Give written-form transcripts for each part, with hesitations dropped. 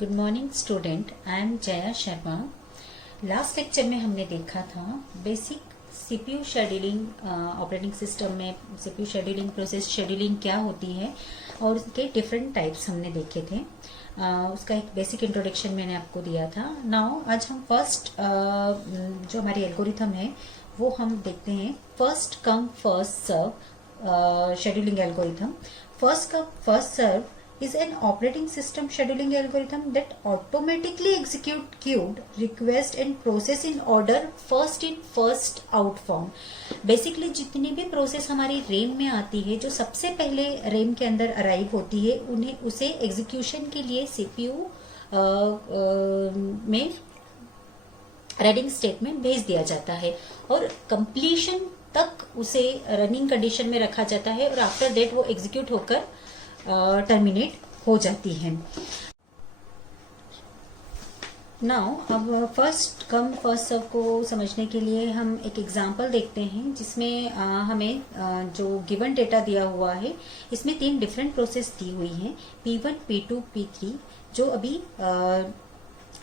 Good morning student, I am Jaya Sharma. Last lecture में हमने देखा था basic CPU scheduling. Operating system में सीपीयू शेड्यूलिंग, प्रोसेस शेड्यूलिंग क्या होती है और उसके डिफरेंट टाइप्स हमने देखे थे। उसका एक बेसिक इंट्रोडक्शन मैंने आपको दिया था। नाउ आज हम फर्स्ट जो हमारी एल्गोरिथम है वो हम देखते हैं। First come first serve scheduling algorithm. First come first serve is an operating system scheduling algorithm that automatically execute queued request and process in order first in first out form। Basically जितनी भी process हमारी RAM में आती है, जो सबसे पहले RAM के अंदर अराइव होती है, उन्हें उसे एग्जीक्यूशन के लिए सीपीयू में रीडिंग स्टेट में भेज दिया जाता है और कंप्लीशन तक उसे रनिंग कंडीशन में रखा जाता है और आफ्टर दैट वो एग्जीक्यूट होकर टर्मिनेट हो जाती है। नाउ अब फर्स्ट कम फर्स्ट सर्व को समझने के लिए हम एक एग्जांपल देखते हैं जिसमें हमें जो गिवन डेटा दिया हुआ है इसमें 3 डिफरेंट प्रोसेस दी हुई हैं, P1, P2, P3, जो अभी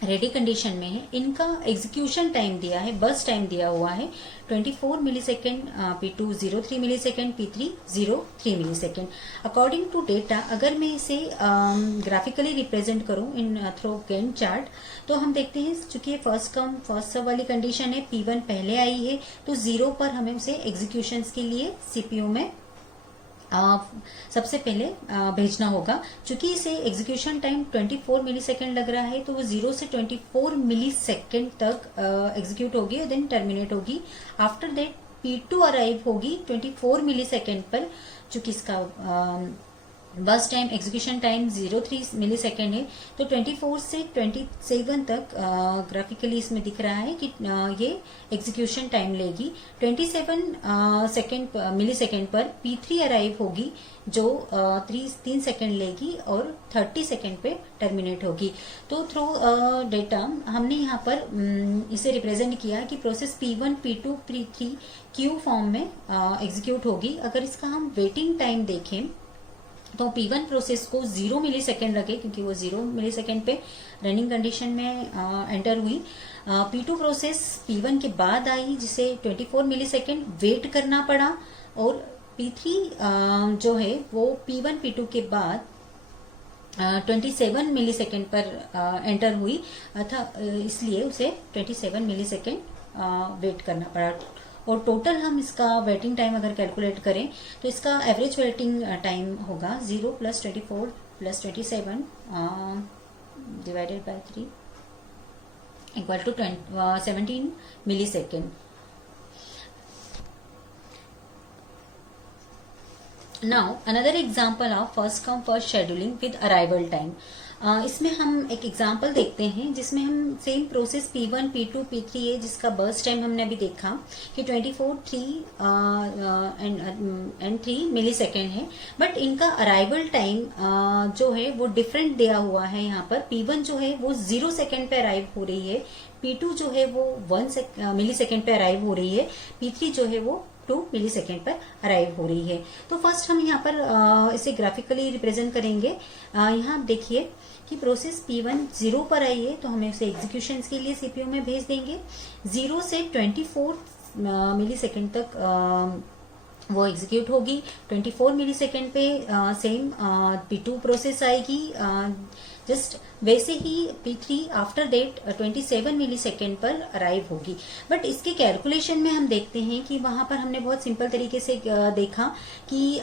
रेडी कंडीशन में है। इनका एग्जीक्यूशन टाइम दिया है, बस टाइम दिया हुआ है 24 millisecond, P2 03 millisecond, P3 03 millisecond. According to data अगर मैं इसे ग्राफिकली रिप्रेजेंट करूं इन थ्रू गैंट चार्ट, तो हम देखते हैं चूंकि ये फर्स्ट कम फर्स्ट सर्व वाली कंडीशन है, P1 पहले आई है तो 0 पर हमें उसे एग्जीक्यूशन के लिए सीपीयू में सबसे पहले भेजना होगा। चूंकि इसे एग्जीक्यूशन टाइम 24 मिली सेकेंड लग रहा है तो वो 0 से 24 मिली सेकेंड तक एग्जीक्यूट होगी और देन टर्मिनेट होगी। आफ्टर दैट P2 अराइव होगी 24 मिली सेकेंड पर। चूंकि इसका बस टाइम एग्जीक्यूशन टाइम 03 मिली सेकेंड है तो 24 से 27 तक ग्राफिकली इसमें दिख रहा है कि ये एग्जीक्यूशन टाइम लेगी। 27 मिली सेकेंड पर P3 अराइव होगी जो 3 सेकेंड लेगी और 30 सेकेंड पे टर्मिनेट होगी। तो थ्रू डेटा हमने यहाँ पर इसे रिप्रेजेंट किया कि process P1, P2, P3 Q form में एग्जीक्यूट होगी। अगर इसका हम वेटिंग टाइम देखें तो P1 प्रोसेस को 0 मिली सेकेंड लगे क्योंकि वो 0 मिली सेकेंड पे रनिंग कंडीशन में एंटर हुई। P2 प्रोसेस P1 के बाद आई जिसे 24 मिली सेकेंड वेट करना पड़ा और P3 जो है वो P1 P2 के बाद 27 मिली सेकेंड पर एंटर हुई अतः इसलिए उसे 27 मिली सेकेंड वेट करना पड़ा। और टोटल हम इसका वेटिंग टाइम अगर कैलकुलेट करें तो इसका एवरेज वेटिंग टाइम होगा 0 + 24 + 27 divided by 3 equal to 17 millisecond. Now another example of first come first scheduling with arrival time. इसमें हम एक एग्जाम्पल देखते हैं जिसमें हम same process P1, P2, P3 है जिसका बर्स्ट टाइम हमने अभी देखा कि 24, 3 एंड 3 मिली सेकेंड है, बट इनका अराइवल टाइम जो है वो डिफरेंट दिया हुआ है। यहाँ पर P1 जो है वो 0 सेकेंड पे अराइव हो रही है, P2 जो है वो 1 मिली सेकेंड पे अराइव हो रही है, P3 जो है वो 2 मिली सेकेंड पर अराइव हो रही है। तो फर्स्ट हम यहाँ पर इसे ग्राफिकली रिप्रेजेंट करेंगे। यहाँ देखिए कि प्रोसेस P1 0 पर आई है तो हमें उसे एग्जीक्यूशन के लिए सीपीयू में भेज देंगे। 0 से 24 मिली सेकेंड तक वो एग्जीक्यूट होगी। 24 मिली सेकेंड पे सेम P2 प्रोसेस आएगी। जस्ट वैसे ही P3 आफ्टर डेट 27 मिली सेकेंड पर अराइव होगी। बट इसके कैलकुलेशन में हम देखते हैं कि वहां पर हमने बहुत सिंपल तरीके से देखा कि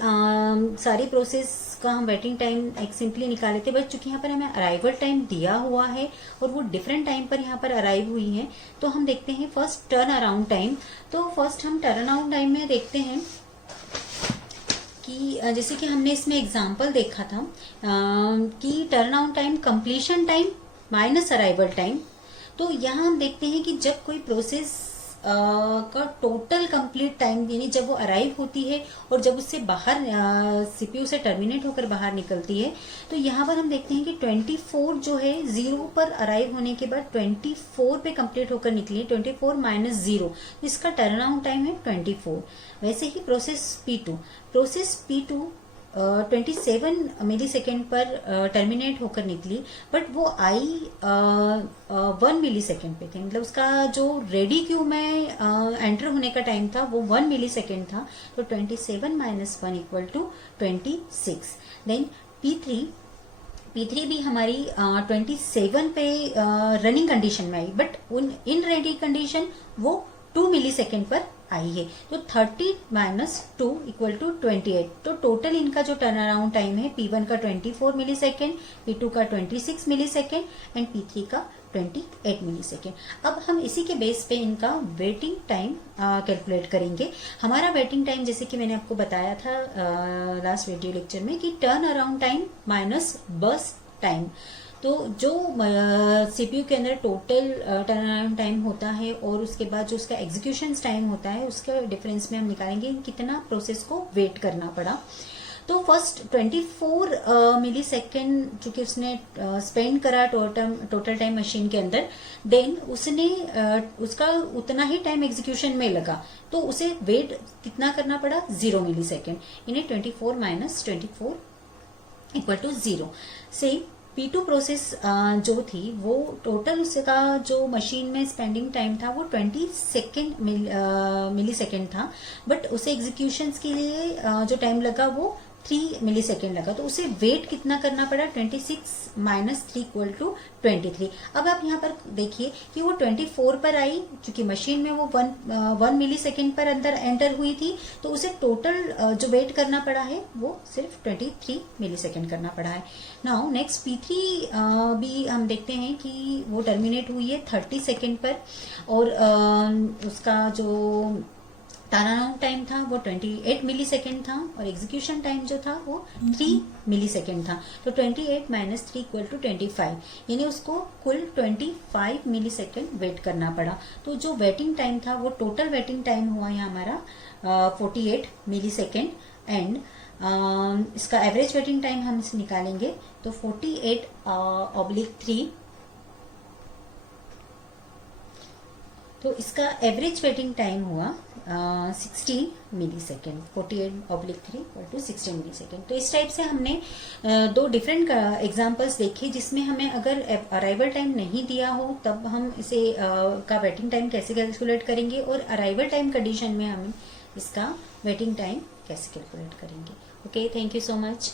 सारी प्रोसेस का हम वेटिंग टाइम एक सिंपली निकाले थे, बट चूंकि यहाँ पर हमें अराइवल टाइम दिया हुआ है और वो डिफरेंट टाइम पर यहाँ पर अराइव हुई है तो हम देखते हैं फर्स्ट टर्न अराउंड टाइम। तो फर्स्ट हम टर्न अराउंड टाइम में देखते हैं कि जैसे कि हमने इसमें एग्जाम्पल देखा था कि turn around time completion time minus arrival time. तो यहाँ हम देखते हैं कि जब कोई प्रोसेस का टोटल कंप्लीट टाइम यानी जब वो अराइव होती है और जब उससे बाहर सीपीयू से टर्मिनेट होकर बाहर निकलती है तो यहाँ पर हम देखते हैं कि 24 जो है 0 पर अराइव होने के बाद 24 पे कंप्लीट होकर निकली है, 24 - 0, इसका टर्न अराउंड टाइम है 24। वैसे ही प्रोसेस P2 27 मिली सेकेंड पर टर्मिनेट होकर निकली, बट वो आई 1 मिली सेकेंड पे थी, मतलब उसका जो रेडी क्यू में एंटर होने का टाइम था वो 1 मिली सेकेंड था। तो 27 minus 1 equal to 26। Then P3 भी हमारी 27 पे रनिंग कंडीशन में आई, बट इन रेडी कंडीशन वो 2 मिली सेकेंड पर आई है। तो 30 माइनस 2 इक्वल टू 28। तो टोटल इनका जो टर्न अराउंड टाइम है P1 का 24 मिली सेकेंड, P2 का 26 मिली सेकेंड एंड P3 का 28 मिली सेकेंड। अब हम इसी के बेस पे इनका वेटिंग टाइम कैलकुलेट करेंगे। हमारा वेटिंग टाइम, जैसे कि मैंने आपको बताया था लास्ट वीडियो लेक्चर में, कि turn around time minus burst time. तो जो सीपीयू के अंदर टोटल टर्न अराउंड टाइम होता है और उसके बाद जो उसका एग्जीक्यूशन टाइम होता है, उसके डिफरेंस में हम निकालेंगे कितना प्रोसेस को वेट करना पड़ा। तो फर्स्ट 24 मिली सेकेंड चूंकि उसने स्पेंड करा टोटल टाइम मशीन के अंदर, देन उसने उसका उतना ही टाइम एग्जीक्यूशन में लगा, तो उसे वेट कितना करना पड़ा, 0 मिली सेकेंड। इन्हें 24 minus 24 equal to 0। Same P2 process जो थी वो टोटल उसका जो मशीन में स्पेंडिंग टाइम था वो 22 मिली सेकेंड था, बट उसे एग्जीक्यूशंस के लिए जो टाइम लगा वो 3 मिली सेकेंड लगा। तो उसे वेट कितना करना पड़ा, 26 माइनस 3 इक्वल टू 23। अब आप यहाँ पर देखिए कि वो 24 पर आई, क्योंकि मशीन में वो 1 मिली सेकेंड पर अंदर एंटर हुई थी, तो उसे टोटल जो वेट करना पड़ा है वो सिर्फ 23 मिली सेकेंड करना पड़ा है। नाउ नेक्स्ट P3 भी हम देखते हैं कि वो टर्मिनेट हुई है 30 सेकेंड पर, और उसका जो टर्न अराउंड टाइम था वो 28 मिली सेकेंड था, और एग्जीक्यूशन टाइम जो था वो 3 मिली सेकेंड था। तो 28 माइनस 3 इक्वल टू 25, यानी उसको कुल 25 मिली सेकेंड वेट करना पड़ा। तो जो वेटिंग टाइम था वो टोटल वेटिंग टाइम हुआ है हमारा 48 मिली सेकेंड, एंड इसका एवरेज वेटिंग टाइम हम इसे निकालेंगे तो 48/3, तो इसका एवरेज वेटिंग टाइम हुआ 16 millisecond. 48/3 equal to 16 millisecond. तो इस टाइप से हमने दो डिफरेंट एग्जांपल्स देखे, जिसमें हमें अगर अराइवल टाइम नहीं दिया हो तब हम इसे का वेटिंग टाइम कैसे कैलकुलेट करेंगे, और अराइवल टाइम कंडीशन में हम इसका वेटिंग टाइम कैसे कैलकुलेट करेंगे। Okay, thank you so much.